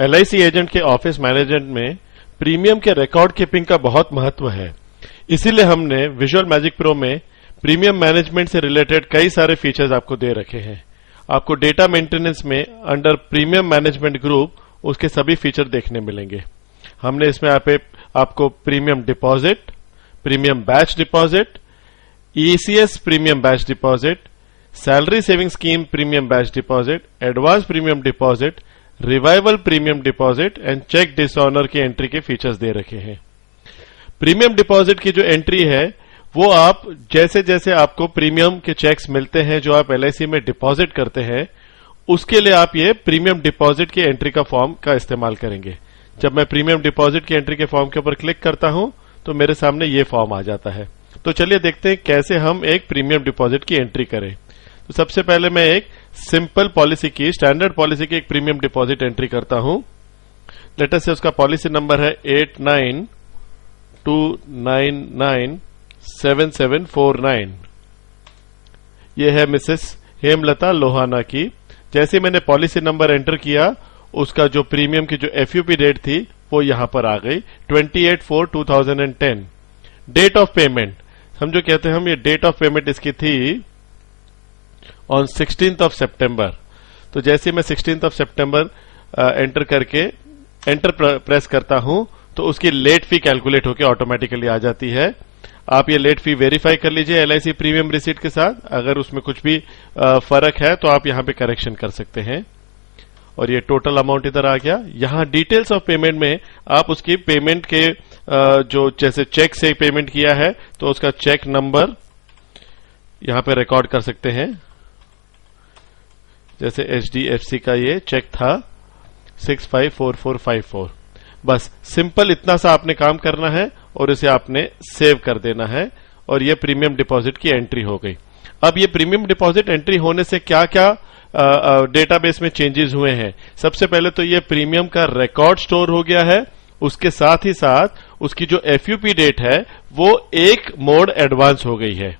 LIC agent के office management में premium के रिकॉर्ड कीपिंग का बहुत महत्व है। इसीलिए हमने विजुअल मैजिक प्रो में प्रीमियम मैनेजमेंट से रिलेटेड कई सारे फीचर्स आपको दे रखे हैं। आपको डेटा मेंटेनेंस में अंडर प्रीमियम मैनेजमेंट ग्रुप उसके सभी फीचर देखने मिलेंगे। हमने इसमें आपको premium deposit, premium batch deposit, ECS premium batch deposit, salary saving scheme premium batch deposit, advance premium deposit, revival premium deposit and check dishonour की entry के फीचर्स दे रखे हैं। प्रीमियम डिपॉजिट की जो एंट्री है वो आप जैसे जैसे आपको प्रीमियम के चेक्स मिलते हैं जो आप एलआईसी में डिपॉजिट करते हैं, उसके लिए आप ये प्रीमियम डिपॉजिट की एंट्री का फॉर्म का इस्तेमाल करेंगे। जब मैं प्रीमियम डिपॉजिट की एंट्री के फॉर्म के ऊपर क्लिक करता हूं तो मेरे सामने ये फॉर्म आ जाता है। तो चलिए देखते हैं कैसे हम एक प्रीमियम डिपॉजिट की एंट्री करें। तो सबसे पहले मैं एक सिंपल पॉलिसी की, स्टैंडर्ड पॉलिसी की एक प्रीमियम डिपॉजिट एंट्री करता हूं। लेटर से उसका पॉलिसी नंबर है 8929977749। यह है मिसेस हेमलता लोहाना की। जैसे मैंने पॉलिसी नंबर एंटर किया, उसका जो प्रीमियम की जो एफयूपी डेट थी वो यहां पर आ गई 28/4/2010। डेट ऑफ पेमेंट समझो कहते हैं हम, ये डेट ऑफ पेमेंट इसकी थी ऑन 16th of September। तो जैसे मैं 16th of September एंटर करके एंटर प्रेस करता हूं तो उसकी लेट फी कैलकुलेट होकर ऑटोमेटिकली आ जाती है। आप ये लेट फी वेरीफाई कर लीजिए एलआईसी प्रीमियम रिसीट के साथ। अगर उसमें कुछ भी फर्क है तो आप यहां पे करेक्शन कर सकते हैं। और ये टोटल अमाउंट इधर आ गया। यहां डिटेल्स ऑफ पेमेंट में आप उसकी पेमेंट के जो जैसे चेक से पेमेंट किया है तो उसका चेक नंबर यहां पे रिकॉर्ड कर सकते हैं। जैसे एचडीएफसी का ये चेक था 654454। बस सिंपल इतना सा आपने काम करना है और इसे आपने सेव कर देना है और ये प्रीमियम डिपॉजिट की एंट्री हो गई। अब ये प्रीमियम डिपॉजिट एंट्री होने से क्या क्या डेटाबेस में चेंजेस हुए हैं। सबसे पहले तो ये प्रीमियम का रिकॉर्ड स्टोर हो गया है, उसके साथ ही साथ उसकी जो एफयूपी डेट है वो एक मोड एडवांस हो गई है।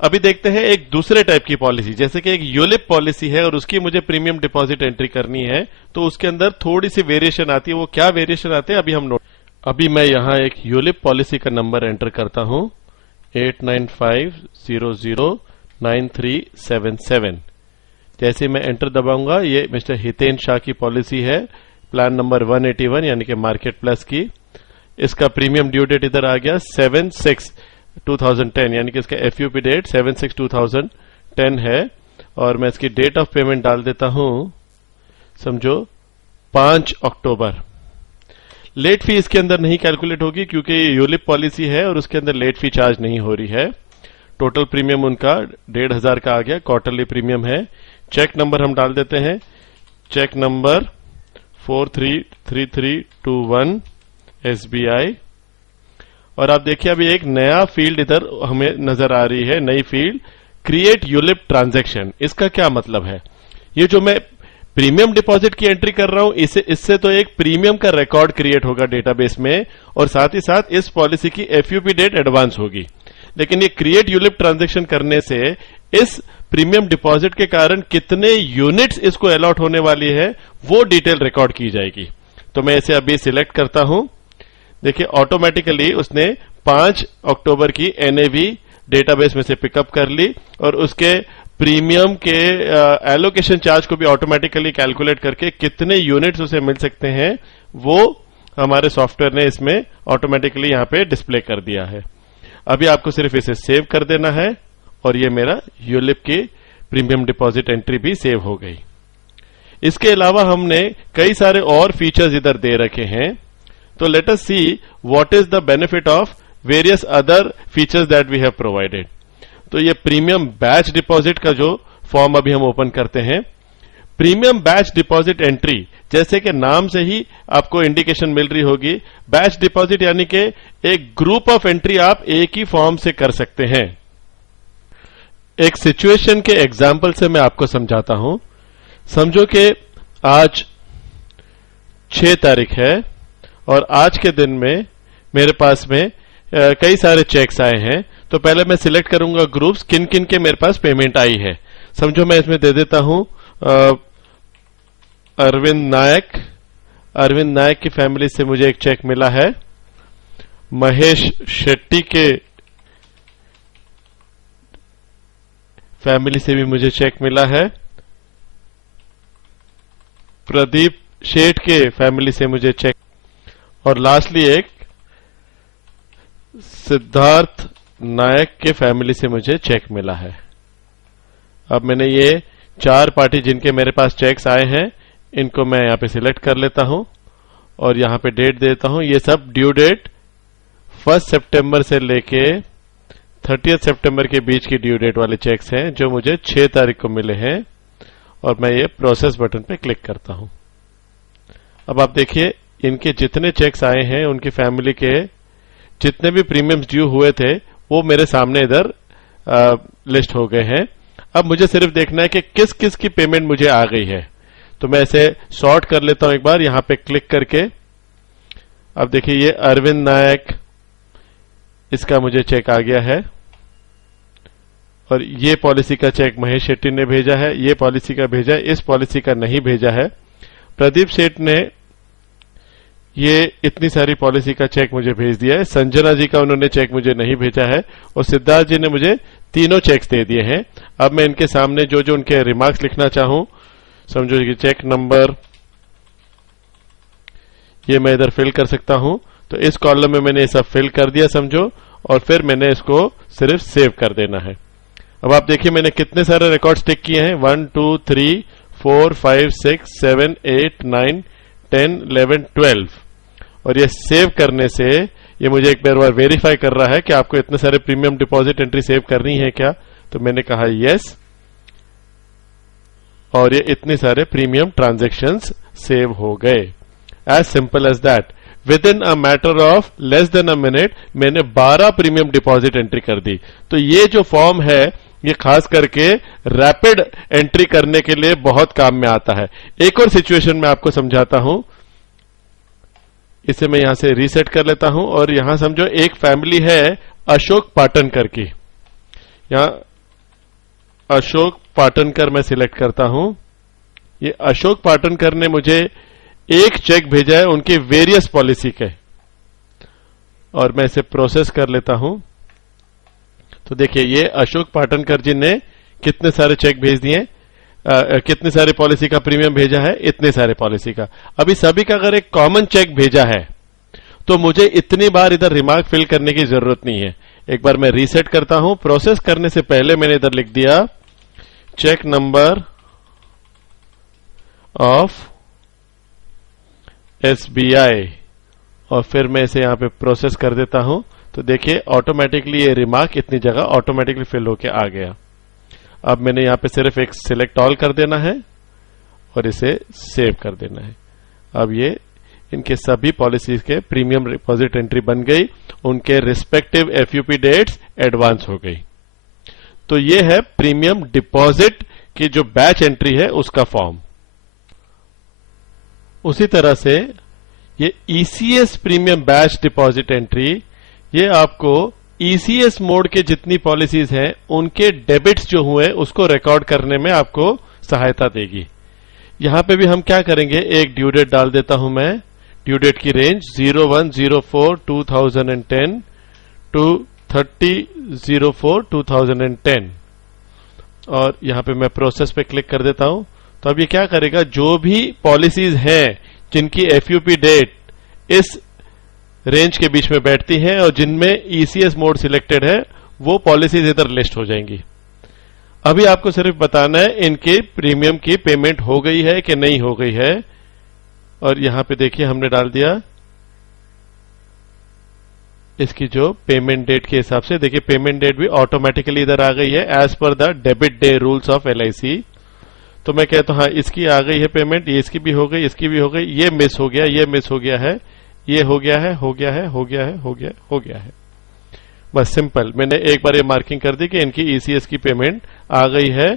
अभी देखते हैं एक दूसरे टाइप की पॉलिसी, जैसे कि एक यूलिप पॉलिसी है और उसकी मुझे प्रीमियम डिपॉजिट एंट्री करनी है तो उसके अंदर थोड़ी सी वेरिएशन आती है। वो क्या वेरिएशन आते हैं अभी मैं यहां एक यूलिप पॉलिसी का नंबर एंटर करता हूं 8950099377। जैसे मैं एंटर दबाऊंगा ये मिस्टर हितेन शाह की पॉलिसी है, प्लान नंबर 181 यानी कि मार्केट प्लस की। इसका प्रीमियम ड्यू डेट इधर आ गया 7/6/2010 यानी कि इसका एफयूपी डेट 7/6/2010 है। और मैं इसकी डेट ऑफ पेमेंट डाल देता हूं समझो 5 अक्टूबर। लेट फी इसके अंदर नहीं कैलकुलेट होगी क्योंकि ये यूलिप पॉलिसी है और उसके अंदर लेट फी चार्ज नहीं हो रही है। टोटल प्रीमियम उनका 1500 का आ गया, क्वार्टरली प्रीमियम है। चेक नंबर हम डाल देते हैं, चेक नंबर 433321 एसबीआई। और आप देखिए अभी एक नया फील्ड इधर हमें नजर आ रही है, नई फील्ड क्रिएट यूलिप ट्रांजैक्शन। इसका क्या मतलब है? ये जो मैं प्रीमियम डिपॉजिट की एंट्री कर रहा हूं इससे तो एक प्रीमियम का रिकॉर्ड क्रिएट होगा डेटाबेस में और साथ ही साथ इस पॉलिसी की एफयूपी डेट एडवांस होगी। लेकिन ये क्रिएट यूलिप ट्रांजैक्शन करने से इस प्रीमियम डिपॉजिट के कारण कितने यूनिट्स इसको अलॉट होने वाली है वो डिटेल रिकॉर्ड की जाएगी। तो मैं इसे अभी सिलेक्ट करता हूं। देखिए ऑटोमेटिकली उसने 5 अक्टूबर की एनएवी डेटाबेस में से पिकअप कर ली और उसके प्रीमियम के एलोकेशन चार्ज को भी ऑटोमेटिकली कैलकुलेट करके कितने यूनिट्स उसे मिल सकते हैं वो हमारे सॉफ्टवेयर ने इसमें ऑटोमेटिकली यहां पे डिस्प्ले कर दिया है। अभी आपको सिर्फ इसे सेव कर देना है और ये मेरा यूलिप की प्रीमियम डिपॉजिट एंट्री भी सेव हो गई। इसके अलावा हमने कई सारे और फीचर्स इधर दे रखे हैं। तो let us see what is the benefit of various other features that we have provided. तो ये प्रीमियम बैच डिपॉजिट का जो फॉर्म अभी हम ओपन करते हैं, प्रीमियम बैच डिपॉजिट एंट्री जैसे कि नाम से ही आपको इंडिकेशन मिल रही होगी, बैच डिपॉजिट यानी कि एक ग्रुप ऑफ एंट्री आप एक ही फॉर्म से कर सकते हैं। एक सिचुएशन के एग्जाम्पल से मैं आपको समझाता हूं। समझो कि आज 6 तारीख है और आज के दिन में मेरे पास में कई सारे चेक्स आए हैं। तो पहले मैं सिलेक्ट करूंगा ग्रुप्स, किन किन के मेरे पास पेमेंट आई है। समझो मैं इसमें दे देता हूं अरविंद नायक अरविंद नायक की फैमिली से मुझे एक चेक मिला है, महेश शेट्टी के फैमिली से भी मुझे चेक मिला है, प्रदीप शेठ के फैमिली से मुझे चेक, और लास्टली एक सिद्धार्थ नायक के फैमिली से मुझे चेक मिला है। अब मैंने ये 4 पार्टी जिनके मेरे पास चेक्स आए हैं इनको मैं यहां पे सिलेक्ट कर लेता हूं और यहां पे डेट देता हूं। ये सब ड्यू डेट 1 सितंबर से लेके 30 सितंबर के बीच की ड्यू डेट वाले चेक्स हैं जो मुझे 6 तारीख को मिले हैं, और मैं ये प्रोसेस बटन पे क्लिक करता हूं। अब आप देखिए इनके जितने चेक्स आए हैं उनकी फैमिली के जितने भी प्रीमियम्स ड्यू हुए थे वो मेरे सामने इधर लिस्ट हो गए हैं। अब मुझे सिर्फ देखना है कि किस किस की पेमेंट मुझे आ गई है, तो मैं इसे सॉर्ट कर लेता हूं एक बार यहां पे क्लिक करके। अब देखिए ये अरविंद नायक, इसका मुझे चेक आ गया है, और ये पॉलिसी का चेक महेश शेट्टी ने भेजा है, ये पॉलिसी का भेजा है, इस पॉलिसी का नहीं भेजा है। प्रदीप सेठ ने ये इतनी सारी पॉलिसी का चेक मुझे भेज दिया है, संजना जी का उन्होंने चेक मुझे नहीं भेजा है, और सिद्धार्थ जी ने मुझे तीनों चेक्स दे दिए हैं। अब मैं इनके सामने जो जो उनके रिमार्क्स लिखना चाहूं, समझो कि चेक नंबर, ये मैं इधर फिल कर सकता हूं, तो इस कॉलम में मैंने ये सब फिल कर दिया समझो, और फिर मैंने इसको सिर्फ सेव कर देना है। अब आप देखिए मैंने कितने सारे रिकॉर्ड्स टिक किए हैं, 1 2 3 4 5 6 7 8 9 10 11 12, और ये सेव करने से ये मुझे एक बार वेरीफाई कर रहा है कि आपको इतने सारे प्रीमियम डिपॉजिट एंट्री सेव करनी है क्या, तो मैंने कहा यस, और ये इतने सारे प्रीमियम ट्रांजैक्शंस सेव हो गए। As simple as that, within a matter of less than a minute मैंने 12 प्रीमियम डिपॉजिट एंट्री कर दी। तो ये जो फॉर्म है ये खास करके रैपिड एंट्री करने के लिए बहुत काम में आता है। एक और सिचुएशन में आपको समझाता हूं, इसे मैं यहां से रीसेट कर लेता हूं, और यहां समझो एक फैमिली है अशोक पाटनकर की, यहां अशोक पाटनकर मैं सिलेक्ट करता हूं। ये अशोक पाटनकर ने मुझे एक चेक भेजा है उनके वेरियस पॉलिसी के, और मैं इसे प्रोसेस कर लेता हूं। तो देखिए ये अशोक पाटनकर जी ने कितने सारे चेक भेज दिए, कितने सारे पॉलिसी का प्रीमियम भेजा है, इतने सारे पॉलिसी का। अभी सभी का अगर एक कॉमन चेक भेजा है तो मुझे इतनी बार इधर रिमार्क फिल करने की जरूरत नहीं है। एक बार मैं रीसेट करता हूं। प्रोसेस करने से पहले मैंने इधर लिख दिया चेक नंबर ऑफ एसबीआई, और फिर मैं इसे यहां पे प्रोसेस कर देता हूं। तो देखिए ऑटोमेटिकली ये रिमार्क इतनी जगह ऑटोमेटिकली फिल होके आ गया। अब मैंने यहां पे सिर्फ एक सिलेक्ट ऑल कर देना है और इसे सेव कर देना है। अब ये इनके सभी पॉलिसीज के प्रीमियम डिपॉजिट एंट्री बन गई, उनके रिस्पेक्टिव एफयूपी डेट्स एडवांस हो गई। तो ये है प्रीमियम डिपॉजिट की जो बैच एंट्री है उसका फॉर्म। उसी तरह से ये ECS premium batch deposit entry, ये आपको ईसीएस मोड के जितनी पॉलिसीज हैं उनके डेबिट्स जो हुए उसको रिकॉर्ड करने में आपको सहायता देगी। यहां पे भी हम क्या करेंगे, एक ड्यू डेट डाल देता हूं मैं, ड्यू डेट की रेंज 01/04/2010 टू 30/04/2010, और यहां पे मैं प्रोसेस पे क्लिक कर देता हूं। तो अब ये क्या करेगा, जो भी पॉलिसीज हैं जिनकी एफयूपी डेट इस रेंज के बीच में बैठती हैं और जिनमें ईसीएस मोड सिलेक्टेड है, वो पॉलिसीज इधर लिस्ट हो जाएंगी। अभी आपको सिर्फ बताना है इनके प्रीमियम की पेमेंट हो गई है कि नहीं हो गई है, और यहां पे देखिए हमने डाल दिया इसकी जो पेमेंट डेट के हिसाब से। देखिए पेमेंट डेट भी ऑटोमेटिकली इधर आ गई है as per the debit day rules of LIC. तो मैं कहता हूं हाँ इसकी आ गई है पेमेंट, ये इसकी भी हो गई, इसकी भी हो गई, ये मिस हो गया, ये मिस हो गया है, ये हो गया है, हो गया है, हो गया है, हो गया, हो गया है। बस सिंपल, मैंने एक बार ये मार्किंग कर दी कि इनकी ईसीएस की पेमेंट आ गई है,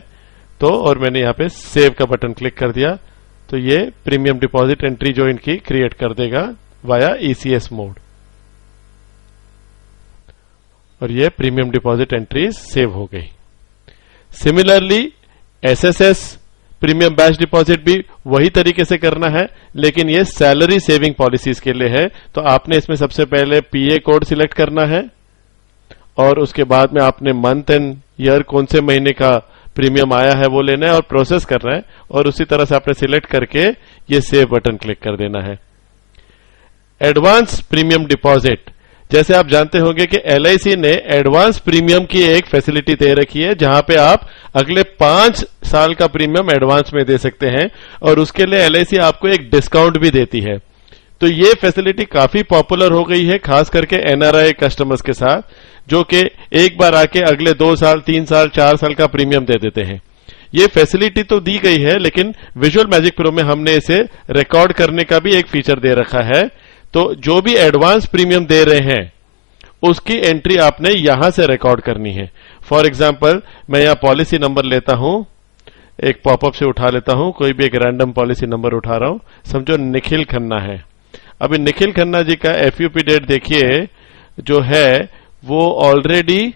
तो और मैंने यहां पे सेव का बटन क्लिक कर दिया, तो ये प्रीमियम डिपॉजिट एंट्री जो इनकी क्रिएट कर देगा वाया ईसीएस मोड, और ये प्रीमियम डिपॉजिट एंट्री सेव हो गई। Similarly SSS premium batch deposit भी वही तरीके से करना है, लेकिन ये सैलरी सेविंग पॉलिसीज के लिए है। तो आपने इसमें सबसे पहले पीए कोड सिलेक्ट करना है और उसके बाद में आपने मंथ एंड ईयर कौन से महीने का प्रीमियम आया है वो लेना है और प्रोसेस करना है, और उसी तरह से आपने सिलेक्ट करके ये सेव बटन क्लिक कर देना है। एडवांस प्रीमियम डिपॉजिट, जैसे आप जानते होंगे कि एलआईसी ने एडवांस प्रीमियम की एक फैसिलिटी दे रखी है, जहां पे आप अगले 5 साल का प्रीमियम एडवांस में दे सकते हैं और उसके लिए एलआईसी आपको एक डिस्काउंट भी देती है। तो ये फैसिलिटी काफी पॉपुलर हो गई है, खास करके एनआरआई कस्टमर्स के साथ, जो कि एक बार आके अगले 2 साल 3 साल 4 साल का प्रीमियम दे देते हैं। ये फैसिलिटी तो दी गई है, लेकिन विजुअल मैजिक प्रो में हमने इसे रिकॉर्ड करने का भी एक फीचर दे रखा है। तो जो भी एडवांस प्रीमियम दे रहे हैं उसकी एंट्री आपने यहां से रिकॉर्ड करनी है। फॉर एग्जाम्पल, मैं यहां पॉलिसी नंबर लेता हूं, एक पॉपअप से उठा लेता हूं, कोई भी एक रैंडम पॉलिसी नंबर उठा रहा हूं, समझो निखिल खन्ना है। अभी निखिल खन्ना जी का एफयूपी डेट देखिए जो है वो ऑलरेडी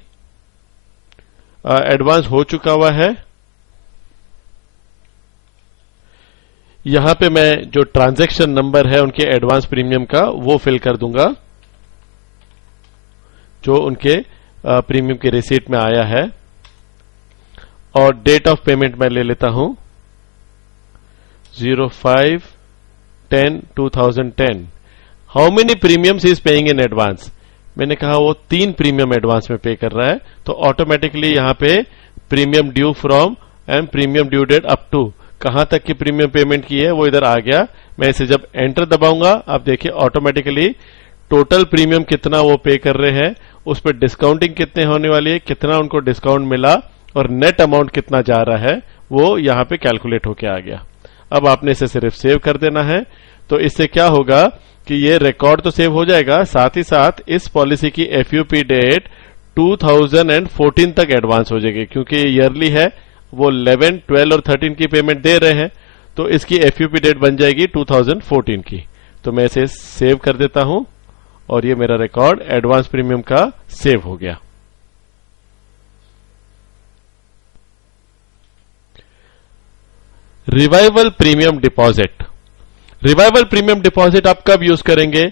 एडवांस हो चुका हुआ है। यहां पे मैं जो ट्रांजैक्शन नंबर है उनके एडवांस प्रीमियम का वो फिल कर दूंगा, जो उनके प्रीमियम की रिसीट में आया है, और डेट ऑफ पेमेंट मैं ले लेता हूं 05/10/2010। How many premiums is paying in advance? मैंने कहा वो 3 प्रीमियम एडवांस में पे कर रहा है, तो ऑटोमेटिकली यहां पे premium due from and premium due date up to, कहां तक की प्रीमियम पेमेंट की है वो इधर आ गया। मैं इसे जब एंटर दबाऊंगा, आप देखिए ऑटोमेटिकली टोटल प्रीमियम कितना वो पे कर रहे हैं, उस पर डिस्काउंटिंग कितने होने वाली है, कितना उनको डिस्काउंट मिला और नेट अमाउंट कितना जा रहा है, वो यहां पे कैलकुलेट होके आ गया। अब आपने इसे सिर्फ सेव कर देना है। तो इससे क्या होगा कि ये रिकॉर्ड तो सेव हो जाएगा, साथ ही साथ इस पॉलिसी की एफयूपी डेट 2014 तक एडवांस हो जाएगी, क्योंकि ये ईयरली है, वो 11, 12 और 13 की पेमेंट दे रहे हैं, तो इसकी एफयूपी डेट बन जाएगी 2014 की। तो मैं इसे सेव कर देता हूं और ये मेरा रिकॉर्ड एडवांस प्रीमियम का सेव हो गया। Revival premium deposit. Revival premium deposit आप कब यूज करेंगे?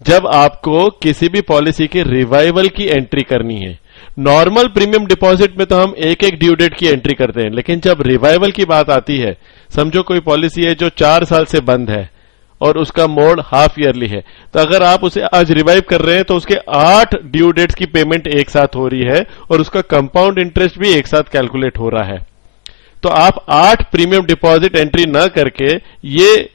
जब आपको किसी भी पॉलिसी की रिवाइवल की एंट्री करनी है। नॉर्मल प्रीमियम डिपॉजिट में तो हम एक एक ड्यू डेट की एंट्री करते हैं, लेकिन जब रिवाइवल की बात आती है, समझो कोई पॉलिसी है जो 4 साल से बंद है और उसका मोड हाफ ईयरली है, तो अगर आप उसे आज रिवाइव कर रहे हैं तो उसके 8 ड्यू डेट्स की पेमेंट एक साथ हो रही है और उसका कंपाउंड इंटरेस्ट भी एक साथ कैलकुलेट हो रहा है। तो आप 8 प्रीमियम डिपॉजिट एंट्री न करके ये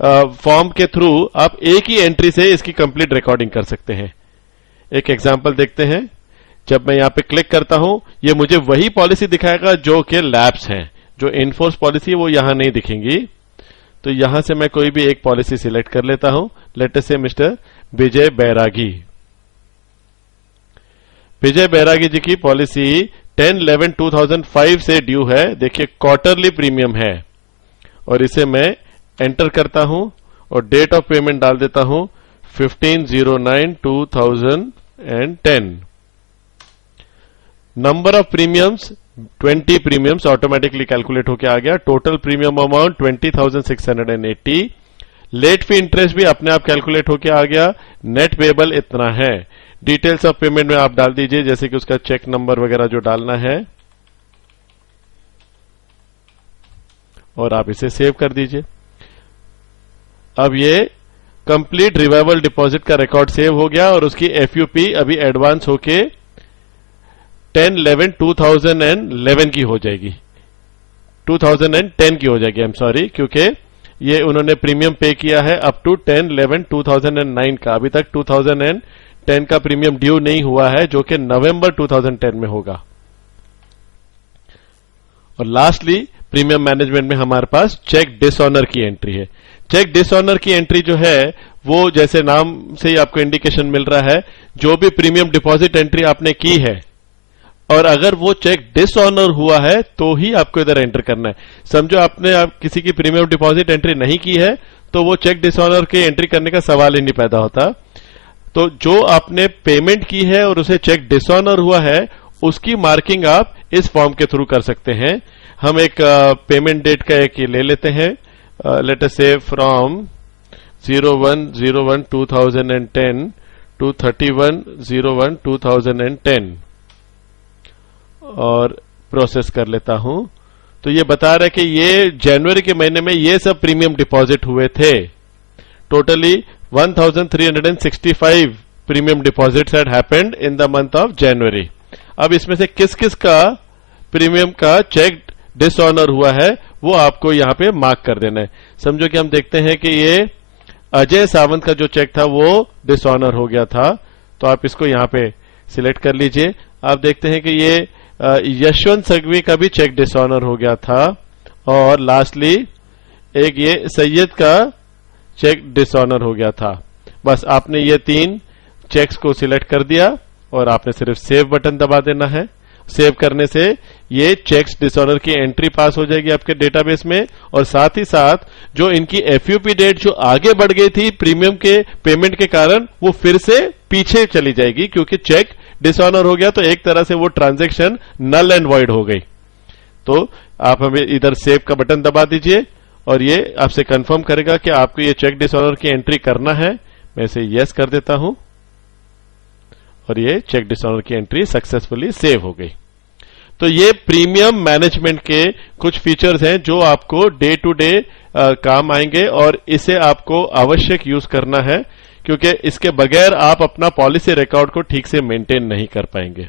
फॉर्म के थ्रू आप एक ही एंट्री से इसकी कंप्लीट रिकॉर्डिंग कर सकते हैं। एक एग्जांपल देखते हैं। जब मैं यहां पे क्लिक करता हूं, ये मुझे वही पॉलिसी दिखाएगा जो कि लैप्स हैं, जो इनफोर्स पॉलिसी है वो यहां नहीं दिखेंगी। तो यहां से मैं कोई भी एक पॉलिसी सिलेक्ट कर लेता हूं, लेट अस से मिस्टर विजय बैरागी। विजय बैरागी जी की पॉलिसी 10/11/2005 से ड्यू है। देखिए क्वार्टरली प्रीमियम है, और इसे मैं एंटर करता हूं और डेट ऑफ पेमेंट डाल देता हूं 15/09/2010। Number of premiums 20 premiums automatically calculate होके आ गया। Total premium amount 20,680। Late fee interest भी अपने आप कैलकुलेट होके आ गया। नेट पेबल इतना है। डिटेल्स ऑफ पेमेंट में आप डाल दीजिए, जैसे कि उसका चेक नंबर वगैरह जो डालना है, और आप इसे सेव कर दीजिए। अब ये कंप्लीट रिवाइवल डिपॉजिट का रिकॉर्ड सेव हो गया और उसकी एफयूपी अभी एडवांस होके 10/11/2011 की हो जाएगी, 2010 की हो जाएगी। आई एम सॉरी, क्योंकि ये उन्होंने प्रीमियम पे किया है अप टू 10/11/2009 का। अभी तक 2010 का प्रीमियम ड्यू नहीं हुआ है, जो कि नवंबर 2010 में होगा। और लास्टली प्रीमियम मैनेजमेंट में हमारे पास चेक डिसऑनर की एंट्री है। चेक डिसऑनर की एंट्री जो है वो जैसे नाम से ही आपको इंडिकेशन मिल रहा है, जो भी प्रीमियम डिपॉजिट एंट्री आपने की है और अगर वो चेक डिसऑनर हुआ है तो ही आपको इधर एंटर करना है। समझो आपने किसी की प्रीमियम डिपॉजिट एंट्री नहीं की है तो वो चेक डिसऑनर की एंट्री करने का सवाल ही नहीं पैदा होता। तो जो आपने पेमेंट की है और उसे चेक डिसऑनर हुआ है, उसकी मार्किंग आप इस फॉर्म के थ्रू कर सकते हैं। हम एक पेमेंट डेट का एक ये ले लेते हैं, लेट अस से फ्रॉम 01/01/2010 टू 31/01/2010 और प्रोसेस कर लेता हूं। तो ये बता रहा है कि ये जनवरी के महीने में ये सब प्रीमियम डिपॉजिट हुए थे। Totally 1365 premium deposits had happened in the month of January. अब इसमें से किस किस का प्रीमियम का चेक डिसऑनर हुआ है वो आपको यहां पे मार्क कर देना है। समझो कि हम देखते हैं कि ये अजय सावंत का जो चेक था वो डिसऑनर हो गया था, तो आप इसको यहां पे सिलेक्ट कर लीजिए। आप देखते हैं कि ये यशवंत संघवी का भी चेक डिसऑनर हो गया था, और लास्टली एक ये सैयद का चेक डिसऑनर हो गया था। बस आपने ये 3 चेक्स को सिलेक्ट कर दिया और आपने सिर्फ सेव बटन दबा देना है। सेव करने से ये चेक्स डिसऑनर की एंट्री पास हो जाएगी आपके डेटाबेस में, और साथ ही साथ जो इनकी एफयूपी डेट जो आगे बढ़ गई थी प्रीमियम के पेमेंट के कारण, वो फिर से पीछे चली जाएगी, क्योंकि चेक डिसऑनर हो गया तो एक तरह से वो ट्रांजैक्शन नल एंड वॉइड हो गई। तो आप हमें इधर सेव का बटन दबा दीजिए और ये आपसे कंफर्म करेगा कि आपको ये चेक डिसऑनर की एंट्री करना है। मैं इसे यस कर देता हूं और ये चेक डिसऑनर की एंट्री सक्सेसफुली सेव हो गई। तो ये प्रीमियम मैनेजमेंट के कुछ फीचर्स हैं जो आपको डे टू डे काम आएंगे, और इसे आपको आवश्यक यूज करना है, क्योंकि इसके बगैर आप अपना पॉलिसी रिकॉर्ड को ठीक से मेंटेन नहीं कर पाएंगे।